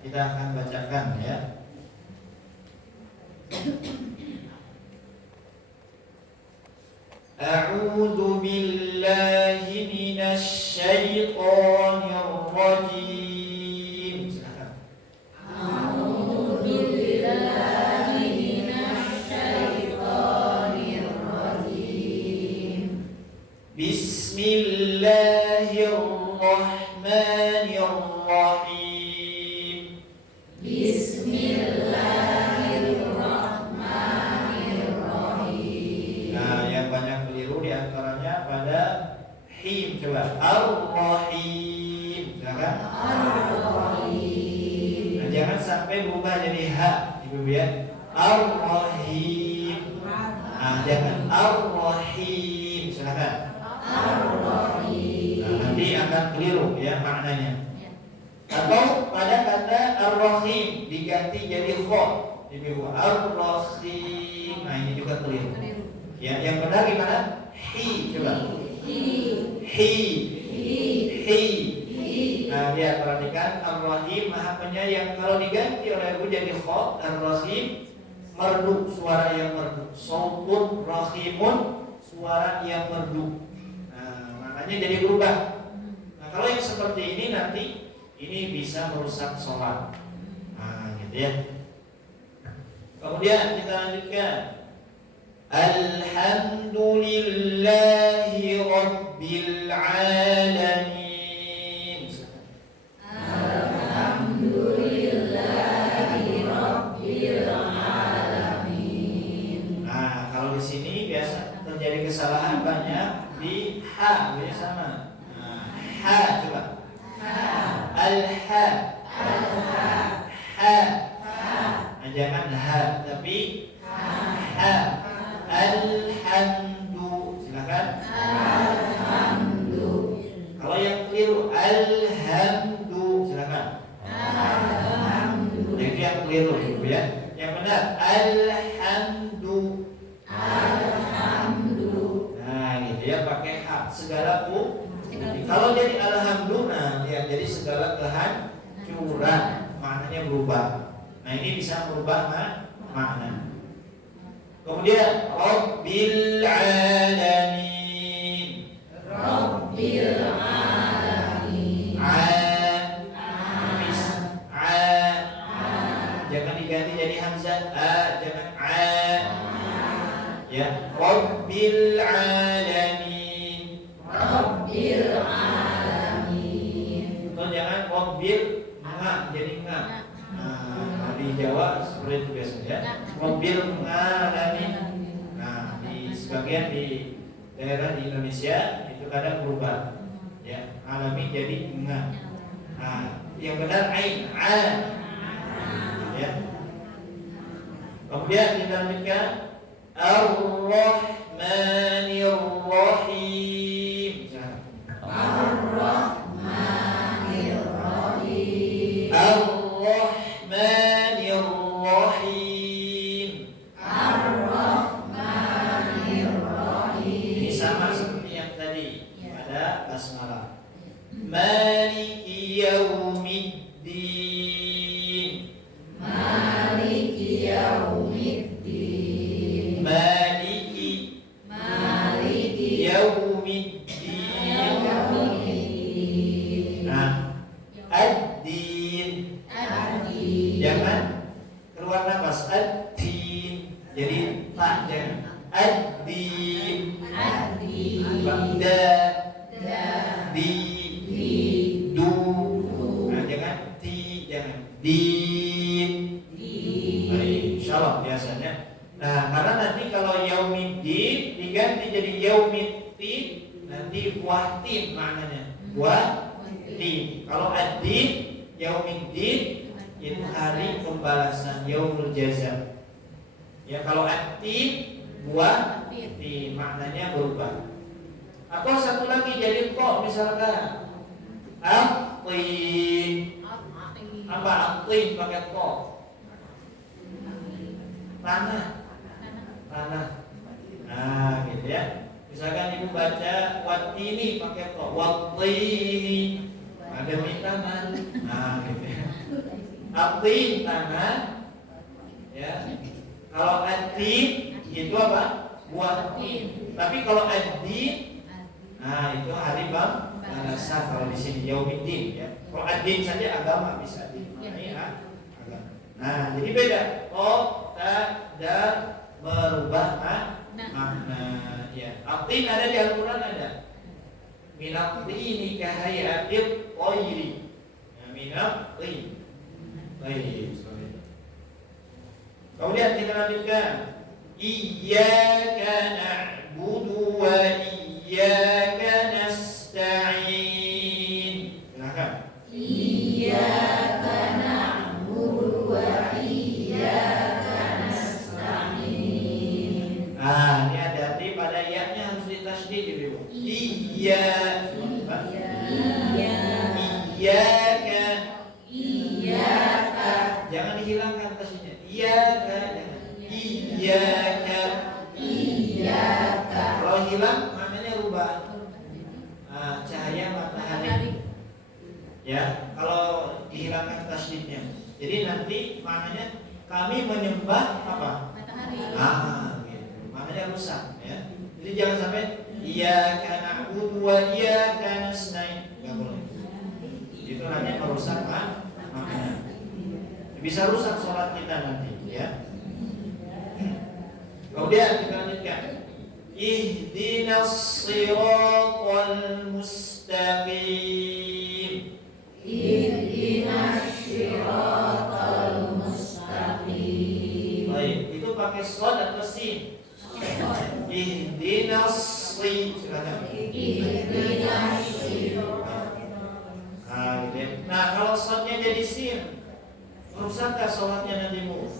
kita akan bacakan ya. A'udzu billahi minasy syaithanir rajim. Silakan. A'udzu billahi minasy syaithanir rajim. Bismillahirrahmanirrahim. Bismillahirrahmanirrahim. Nah, yang banyak keliru diantaranya pada him. Coba ar-rahim. Silakan. Ar-Rahim. Nah, jangan sampai berubah jadi ha, Ibu ya. Ar-rahim. Nah, jangan ar-rahim. Silakan. Ar-Rahim. Nah, nanti akan keliru ya maknanya. Atau pada kata ar-rahim diganti jadi kha. Ibu ar-rahim. Nah, ini juga keliru. Ya, yang benar gimana? Hi, coba. Hi. Nah, dia perhatikan ar-rahim Maha Penyayang. Kalau diganti oleh Ibu jadi kha, ar-rahim merdu, suara yang merdu. Sautun rahimun, suara yang merdu. Nah, maknanya jadi berubah. Nah, kalau yang seperti ini nanti ini bisa merusak sholat. Nah, gitu ya. Kemudian kita lanjutkan. Alhamdulillahi Rabbil Alamin. Alhamdulillahi Rabbil Alamin. Nah, kalau di sini biasa terjadi kesalahan banyak di ha, ya sama. Nah, ha coba. Al-ha. Ha. Nah, jangan ha, tapi ha. Alhamdu. Silakan. Alhamdu. Kalau yang keliru alhamdu. Silakan. Alhamdu. Nah, itu yang keliru Ibu ya. Yang benar alhamdu. Alhamdu. Nah, gitu ya, pakai hak segala pu. Kalau jadi alhamdulillah ya, jadi segala kehancuran, maknanya berubah. Nah, ini bisa merubah makna. Kemudian Rabbil Alamin. Rabbil Alamin. Jangan diganti jadi hamzah. Jangan ya. Rabbil Alamin. Rabbil Alamin. Atau jangan Rabbil jadi nga. Nah, di Jawa seperti itu biasanya. Rabbil Alamin. Nah, di sebagian di daerah di Indonesia itu kadang berubah. Ya, alamin jadi nga. Nah, yang benar ain. Ya. Kemudian dilanjutkan Ar-Rahmanir-Rahim. Ar-Rahmanir-Rahim. Ar-Rahmanir-Rahim. Ar-Rahmanir-Rahim. Ini sama seperti yang tadi pada basmalah. Maliki yaumiddin. Maliki yaumiddin. Maliki yaumiddin. Nah, ad-din. Jangan keluar nafas. Ad-din. Jadi tak jangan. Ad-din. Da. Di. Du. Nah, jangan ti, jangan din. Baik, insyaallah biasanya. Nah, karena nanti kalau yaumiddin diganti jadi yaumiddin, nanti wahtin maknanya. Wahtin. Kalau ad-din, yaumiddin itu hari pembalasan, yaumul jaza. Ya, kalau ad-din wahtin maknanya berubah. Atau satu lagi jadi to misalkan. Atin. Apa atin pakai to? Tanah. Nah, gitu ya. Misalkan ibu baca watini pakai to, watini. Ada tanah. Nah, gitu ya. Atin tangan, ya. Kalau atin itu apa? Buah. Tapi kalau adin, nah itu hari bangsa. Kalau di sini yaumiddin, ya. Kalau adin saja agama bisa dimaknai agama. Nah, jadi beda. Dal merubah makna. Ya. Atin ada di Al-Quran ada. Minaqtini kahayatil tayri. Minaqtin. Baik. Kemudian kita lanjutkan. Iyyaka na'budu wa iyyaka nasta'in. Silakan. Iyyaka na'budu wa iyyaka nasta'in. Ini hati-hati pada ya-nya harus ditasydid Ibu. Iyyaka. Iyyaka. Jangan dihilangkan tasydidnya. Iyyaka. Iyyaka. Kalau hilang maknanya rubah. Cahaya matahari. Ya, kalau dihilangkan tasydidnya. Jadi nanti maknanya kami menyembah apa? Matahari. Gitu. Maknanya rusak ya. Jadi jangan sampai iyyaka na'budu wa iyyaka nasta'in. Enggak boleh. Itu namanya merusak makna. Bisa rusak sholat kita nanti ya. Kemudian kita lanjutkan. Ihdinas shiratal mustaqim. Ihdinas shiratal mustaqim. Baik, itu pakai shad atau sin? Ihdinas silakan. Ihdinas Nah, kalau shadnya jadi sin, rusakkah sholatnya nantimu?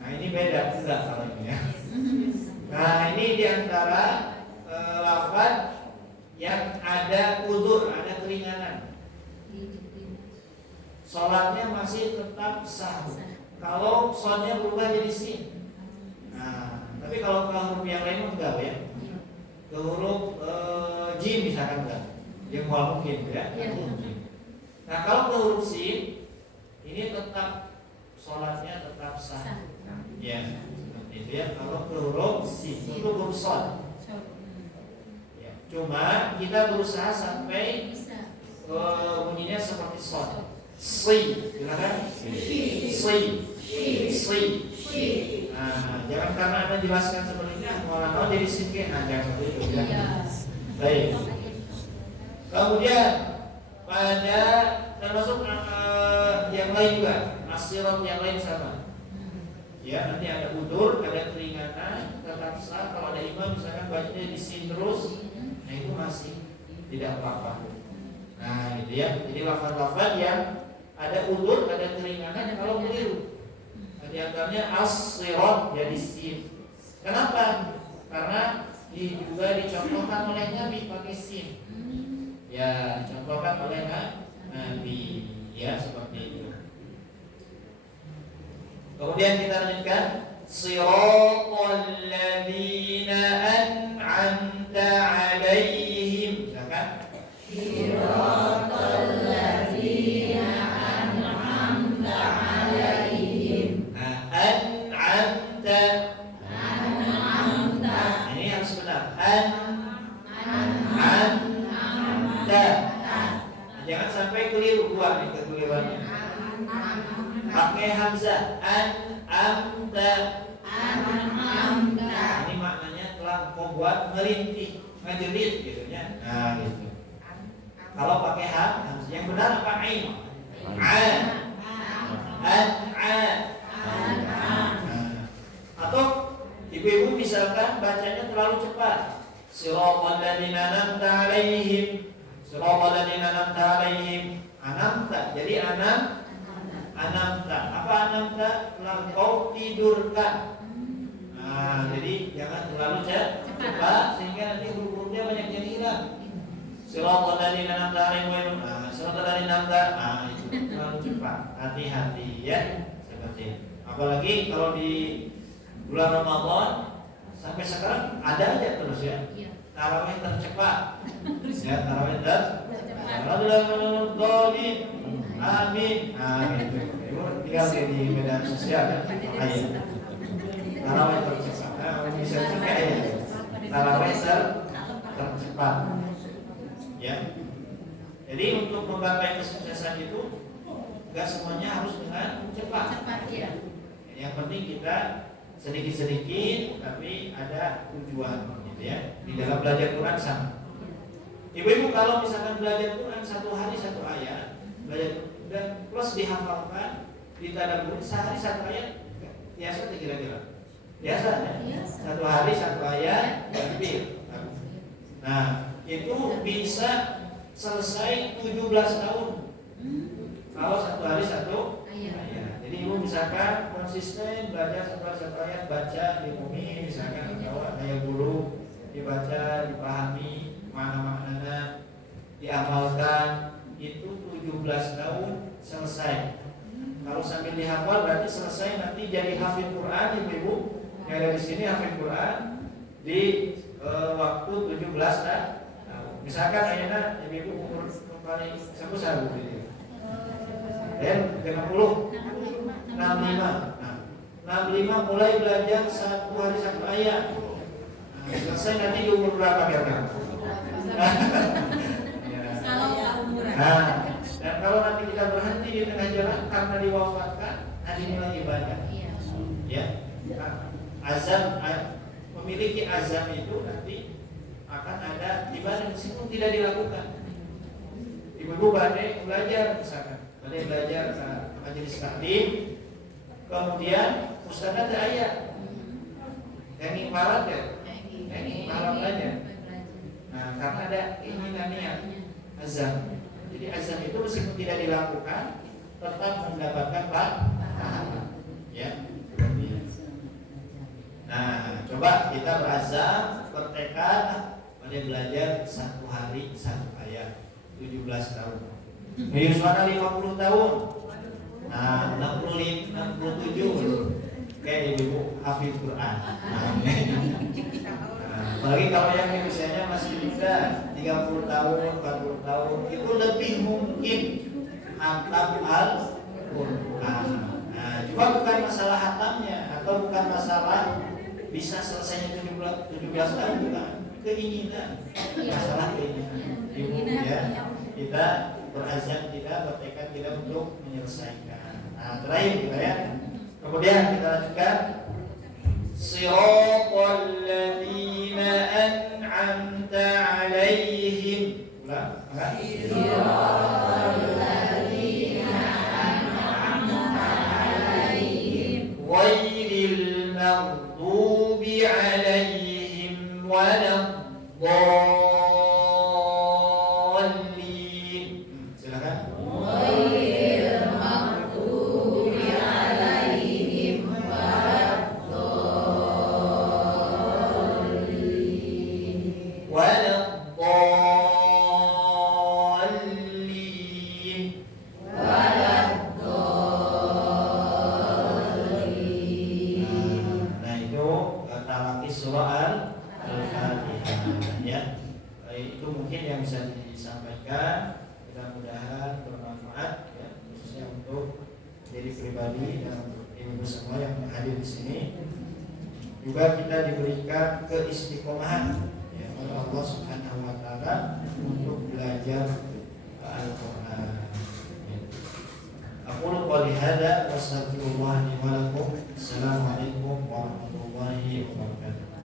Nah, ini beda enggak kalau ini ya. Nah, ini diantara lafaz yang ada udzur, ada keringanan. Sholatnya masih tetap sah. Kalau shadnya berubah jadi sin. Nah, tapi kalau ke huruf yang lain enggak ya. Ke huruf jim misalkan enggak. Yang mungkin ya. Nah, kalau ke huruf sin ini tetap sholatnya tetap sah. Ya, seperti itu ya. Kalau ke huruf sin itu huruf shad. Ya, cuma kita berusaha sampai bunyinya seperti shad. Si, silakan. Si. Nah, jangan karena Anda jelaskan seperti ini, malah jadi sikit. Nah, jangan seperti itu ya. Baik. Kemudian pada termasuk yang lain juga, as-sirat yang lain sama. Ya, nanti ada udur, ada keringanan, tetap sah. Kalau ada imam misalkan bacanya di sin terus, nah itu masih tidak apa-apa. Nah, itu ya. Jadi lafaz-lafaz yang ada udur, ada keringanan kalau keliru. Di antaranya as-sirat jadi sin. Kenapa? Karena juga dicontohkan oleh Nabi pakai sin. Ya, dicontohkan oleh Nabi. Ya, seperti itu. Kemudian kita lanjutkan siratal ladzina an'amta 'alaihim. Silakan. Siratal ladzina an'amta 'alaihim. An'amta. Ini harus benar. An'amta. Jangan sampai keliru buah nih kekeliruannya. Pakai hamzah an'amta. Ini maknanya telah membuat merintih, ngejerit gitu ya. Nah, gitu. Kalau pakai hamzah yang benar apa ain? Atau ibu-ibu misalkan bacanya terlalu cepat. Siratal ladzina an'amta 'alaihim. Siratal ladzina an'amta 'alaihim. An'amta. Jadi anamta. Apa anamta? Telah kau tidurkan. Nah, jadi jangan terlalu cepat sehingga nanti huruf-hurufnya banyak yang hilang. Siratal ladzina an'amta 'alaihim. Siratal ladzina an'amta. Itu terlalu cepat. Hati-hati ya. Seperti itu. Apalagi kalau di bulan Ramadan sampai sekarang ada aja terus ya. Tarawih tercepat. Ya, tarawih tercepat. Amin. Amin. Ibu tinggal di media sosial ya. Ayo. Tarawih tercepat. Bisa juga ya. Tarawih tercepat. Ya. Jadi untuk menggapai kesuksesan itu enggak semuanya harus dengan cepat. Ya. Yang penting kita sedikit-sedikit tapi ada tujuan gitu ya. Di dalam belajar Quran sama. Ibu-ibu kalau misalkan belajar Quran satu hari satu ayat, belajar dan plus dihafalkan, ditadabbur sehari satu ayat, biasa kira-kira. Biasa ya? Satu hari satu ayat, hampir. Nah, itu bisa selesai 17 tahun. Kalau satu hari satu ayat. Jadi ibu misalkan konsisten belajar satu ayat, baca di bumi, misalkan bawa ayat dulu, dibaca, dipahami makna-maknanya, diamalkan, itu 17 tahun selesai. Kalau sambil dihafal berarti selesai, nanti jadi hafid Quran ibu-ibu. Yang ada di sini hafid Quran di waktu 17 tahun. Misalkan ayeuna ibu-ibu umur paling sampai sabu gitu. Dan 60 65. Nah, 65 mulai belajar satu hari satu ayat. Nah, selesai nanti di umur berapa kira-kira? Nah, dan kalau nanti kita berhenti di tengah jalan karena diwafatkan, nanti mulai ibadah. Ya, azam, memiliki azam itu nanti akan ada ibadah meskipun tidak dilakukan. Ibu-ibu badai belajar misalkan, badai belajar majelis taklim, kemudian ustazah ada ayat, yang malam ya, yang malam aja. Nah, karena ada keinginan niat azam. Jadi azam itu meskipun tidak dilakukan tetap mendapatkan pahala. Ya. Nah, coba kita berazam, bertekad pada belajar satu hari satu ayat 17 tahun. Yuswana 50 tahun. Nah, 67 kayak ibu hafid Quran. Apalagi kalau yang usianya masih muda 30 tahun, 40 tahun itu lebih mungkin hatam Al-Quran. Nah, cuma bukan masalah hatamnya atau bukan masalah bisa selesainya 17 tahun, bukan. Keinginan, masalah keinginan. Ibu ya, kita berazam, kita bertekad kita untuk menyelesaikan. Nah, terakhir kita ya. Kemudian kita lanjutkan. Siratal ladzina an'amta 'alaihim. Ulang, Siratal ladzina an'amta 'alaihim ghairil maghdubi 'alaihim waladdallin. Silakan. ghairil maghdubi 'alaihim Nah, itu talaqi surah Al-Fatihah ya. Itu mungkin yang bisa disampaikan, mudah-mudahan bermanfaat ya, khususnya untuk diri pribadi dan untuk ibu semua yang hadir di sini. Juga kita diberikan keistiqomahan ya, oleh Allah Subhanahu wa taala untuk belajar Al-Qur'an. Aku qouli hada wa astaghfirullah li wa lakum. Assalamualaikum